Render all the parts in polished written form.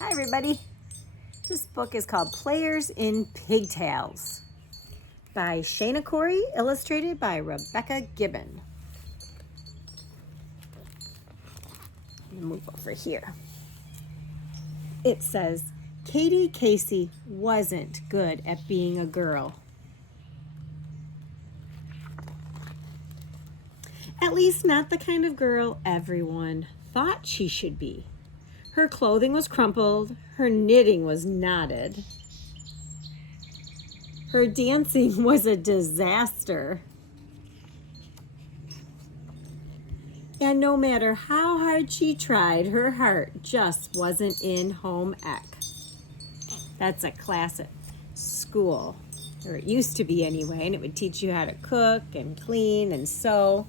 Hi everybody. This book is called Players in Pigtails by Shayna Corey, illustrated by Rebecca Gibbon. I'm gonna move over here. It says, Katie Casey wasn't good at being a girl. At least not the kind of girl everyone thought she should be. Her clothing was crumpled, her knitting was knotted. Her dancing was a disaster. And no matter how hard she tried, her heart just wasn't in home ec. That's a class at school, or it used to be anyway, and it would teach you how to cook and clean and sew.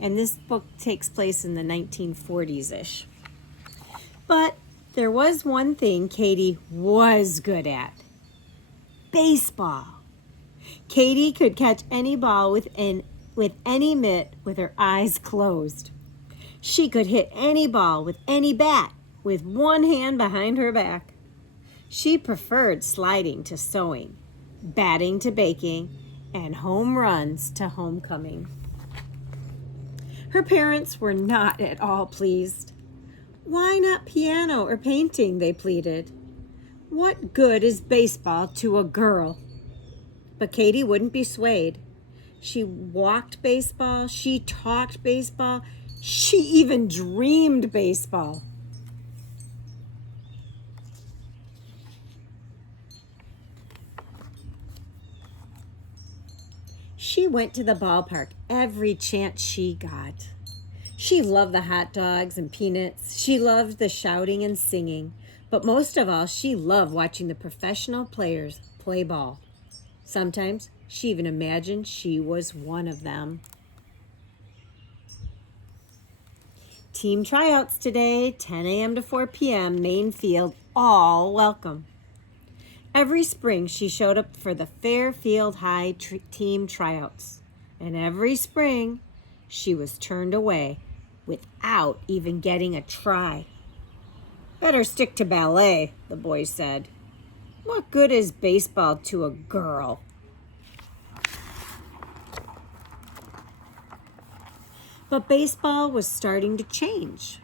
And this book takes place in the 1940s-ish. But there was one thing Katie was good at. Baseball. Katie could catch any ball with any mitt with her eyes closed. She could hit any ball with any bat with one hand behind her back. She preferred sliding to sewing, batting to baking, and home runs to homecoming. Her parents were not at all pleased. Why not piano or painting, they pleaded. What good is baseball to a girl? But Katie wouldn't be swayed. She walked baseball, she talked baseball, she even dreamed baseball. She went to the ballpark every chance she got. She loved the hot dogs and peanuts. She loved the shouting and singing. But most of all, she loved watching the professional players play ball. Sometimes she even imagined she was one of them. Team tryouts today, 10 a.m. to 4 p.m., main field, all welcome. Every spring, she showed up for the Fairfield High team tryouts. And every spring, she was turned away without even getting a try. Better stick to ballet, the boys said. What good is baseball to a girl? But baseball was starting to change.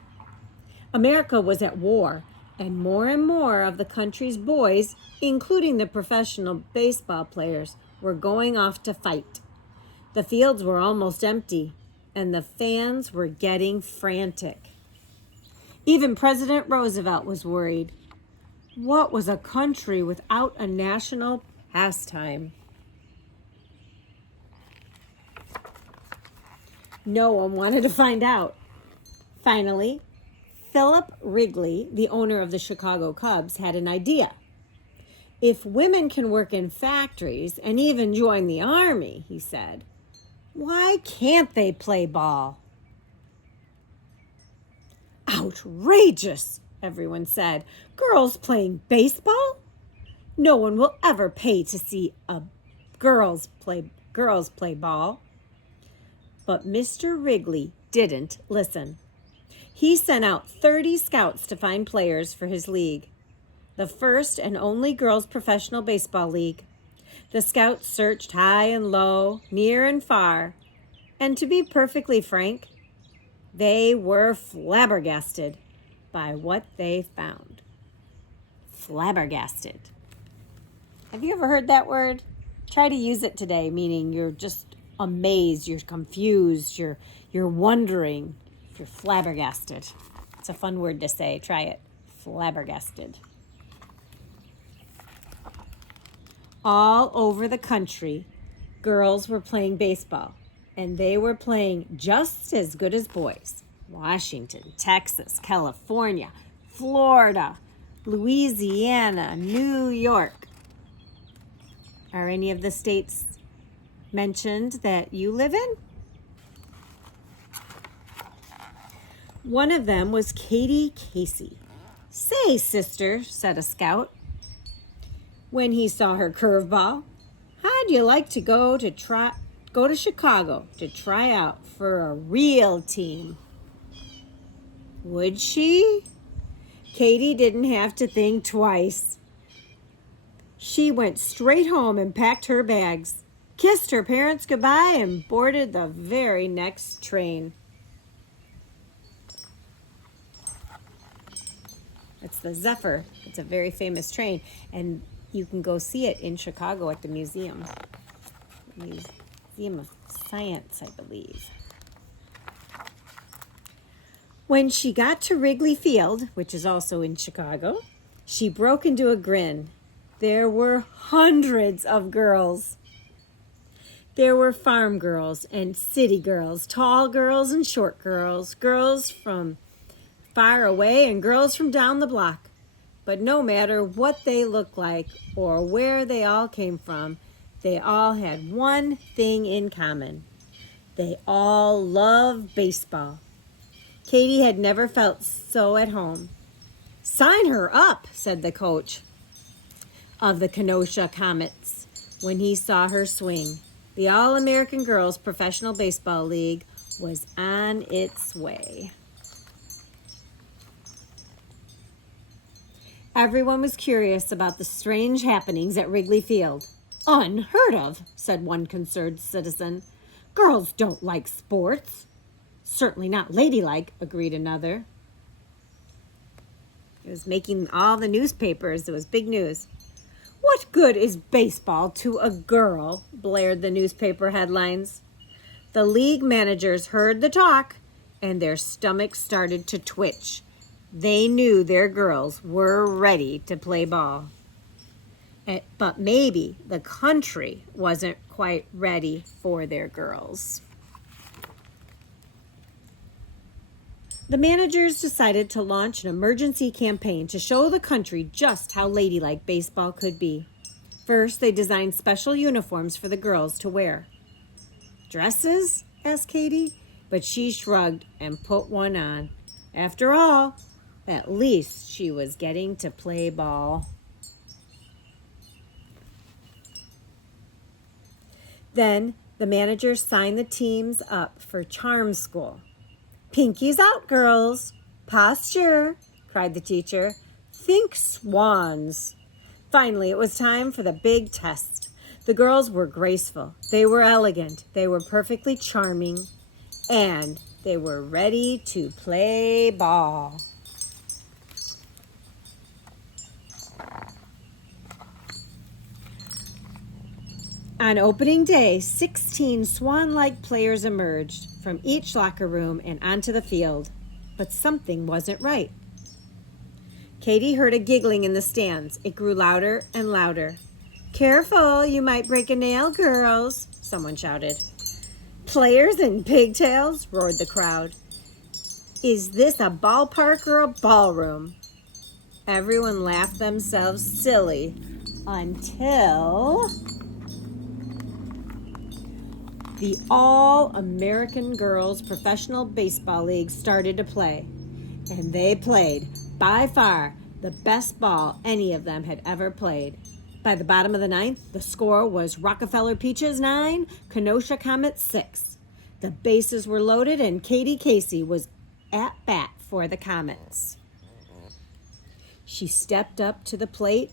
America was at war, and more of the country's boys, including the professional baseball players, were going off to fight. The fields were almost empty, and the fans were getting frantic. Even President Roosevelt was worried. What was a country without a national pastime? No one wanted to find out. Finally, Philip Wrigley, the owner of the Chicago Cubs, had an idea. If women can work in factories and even join the army, he said, why can't they play ball? Outrageous, everyone said. Girls playing baseball? No one will ever pay to see girls play ball. But Mr. Wrigley didn't listen. He sent out 30 scouts to find players for his league, the first and only girls' professional baseball league. The scouts searched high and low, near and far, and to be perfectly frank, they were flabbergasted by what they found. Flabbergasted. Have you ever heard that word? Try to use it today, meaning you're just amazed, you're confused, you're wondering, you're flabbergasted. It's a fun word to say. Try it. Flabbergasted. All over the country, girls were playing baseball, and they were playing just as good as boys. Washington, Texas, California, Florida, Louisiana, New York. Are any of the states mentioned that you live in? One of them was Katie Casey. Say, sister, said a scout when he saw her curveball, how'd you like to go to Chicago to try out for a real team? Would she? Katie didn't have to think twice. She went straight home and packed her bags, kissed her parents goodbye, and boarded the very next train. It's the Zephyr. It's a very famous train, and you can go see it in Chicago at the museum. Museum of Science, I believe. When she got to Wrigley Field, which is also in Chicago, she broke into a grin. There were hundreds of girls. There were farm girls and city girls, tall girls and short girls, girls from far away and girls from down the block. But no matter what they looked like or where they all came from, they all had one thing in common. They all loved baseball. Katie had never felt so at home. "Sign her up," said the coach of the Kenosha Comets when he saw her swing. The All-American Girls Professional Baseball League was on its way. Everyone was curious about the strange happenings at Wrigley Field. "Unheard of," said one concerned citizen. "Girls don't like sports." "Certainly not ladylike," agreed another. It was making all the newspapers. It was big news. "What good is baseball to a girl?" blared the newspaper headlines. The league managers heard the talk, and their stomachs started to twitch. They knew their girls were ready to play ball. But maybe the country wasn't quite ready for their girls. The managers decided to launch an emergency campaign to show the country just how ladylike baseball could be. First, they designed special uniforms for the girls to wear. "Dresses?" asked Katie, but she shrugged and put one on. After all, at least she was getting to play ball. Then the managers signed the teams up for charm school. "Pinkies out, girls. Posture," cried the teacher. "Think swans." Finally, it was time for the big test. The girls were graceful. They were elegant. They were perfectly charming. And they were ready to play ball. On opening day, 16 swan-like players emerged from each locker room and onto the field. But something wasn't right. Katie heard a giggling in the stands. It grew louder and louder. "Careful, you might break a nail, girls," someone shouted. "Players in pigtails?" roared the crowd. "Is this a ballpark or a ballroom?" Everyone laughed themselves silly until the All-American Girls Professional Baseball League started to play. And they played, by far, the best ball any of them had ever played. By the bottom of the ninth, the score was Rockefeller Peaches 9, Kenosha Comets 6. The bases were loaded and Katie Casey was at bat for the Comets. She stepped up to the plate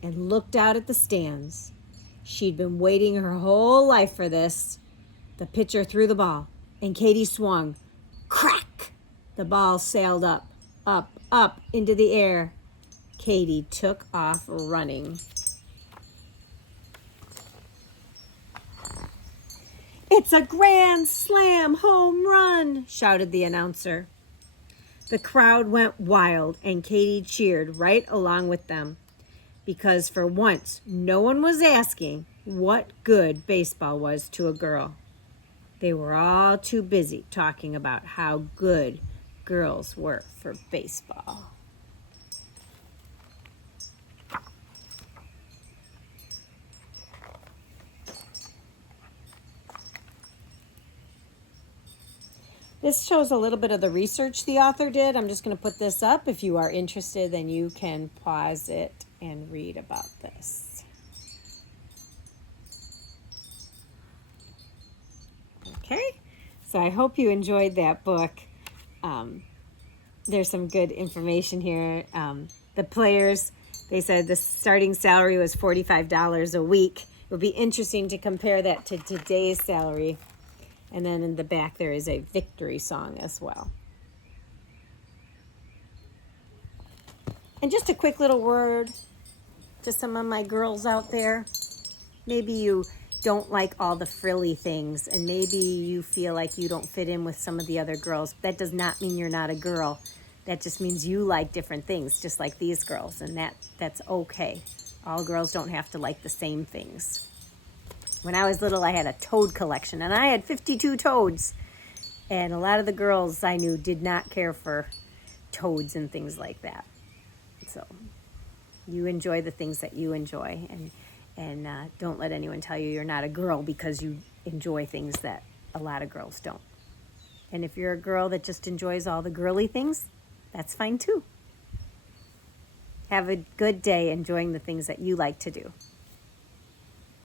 and looked out at the stands. She'd been waiting her whole life for this. The pitcher threw the ball, and Katie swung. Crack! The ball sailed up, up, up into the air. Katie took off running. "It's a grand slam home run!" shouted the announcer. The crowd went wild, and Katie cheered right along with them, because for once no one was asking what good baseball was to a girl. They were all too busy talking about how good girls were for baseball. This shows a little bit of the research the author did. I'm just going to put this up. If you are interested, then you can pause it and read about this. Okay, so I hope you enjoyed that book. There's some good information here. The players, they said the starting salary was $45 a week. It would be interesting to compare that to today's salary. And then in the back there is a victory song as well. And just a quick little word to some of my girls out there. Maybe you don't like all the frilly things, and maybe you feel like you don't fit in with some of the other girls. That does not mean you're not a girl. That just means you like different things, just like these girls, and that's okay. All girls don't have to like the same things. When I was little, I had a toad collection, and I had 52 toads. And a lot of the girls I knew did not care for toads and things like that. So you enjoy the things that you enjoy, and don't let anyone tell you you're not a girl because you enjoy things that a lot of girls don't. And if you're a girl that just enjoys all the girly things, that's fine too. Have a good day enjoying the things that you like to do.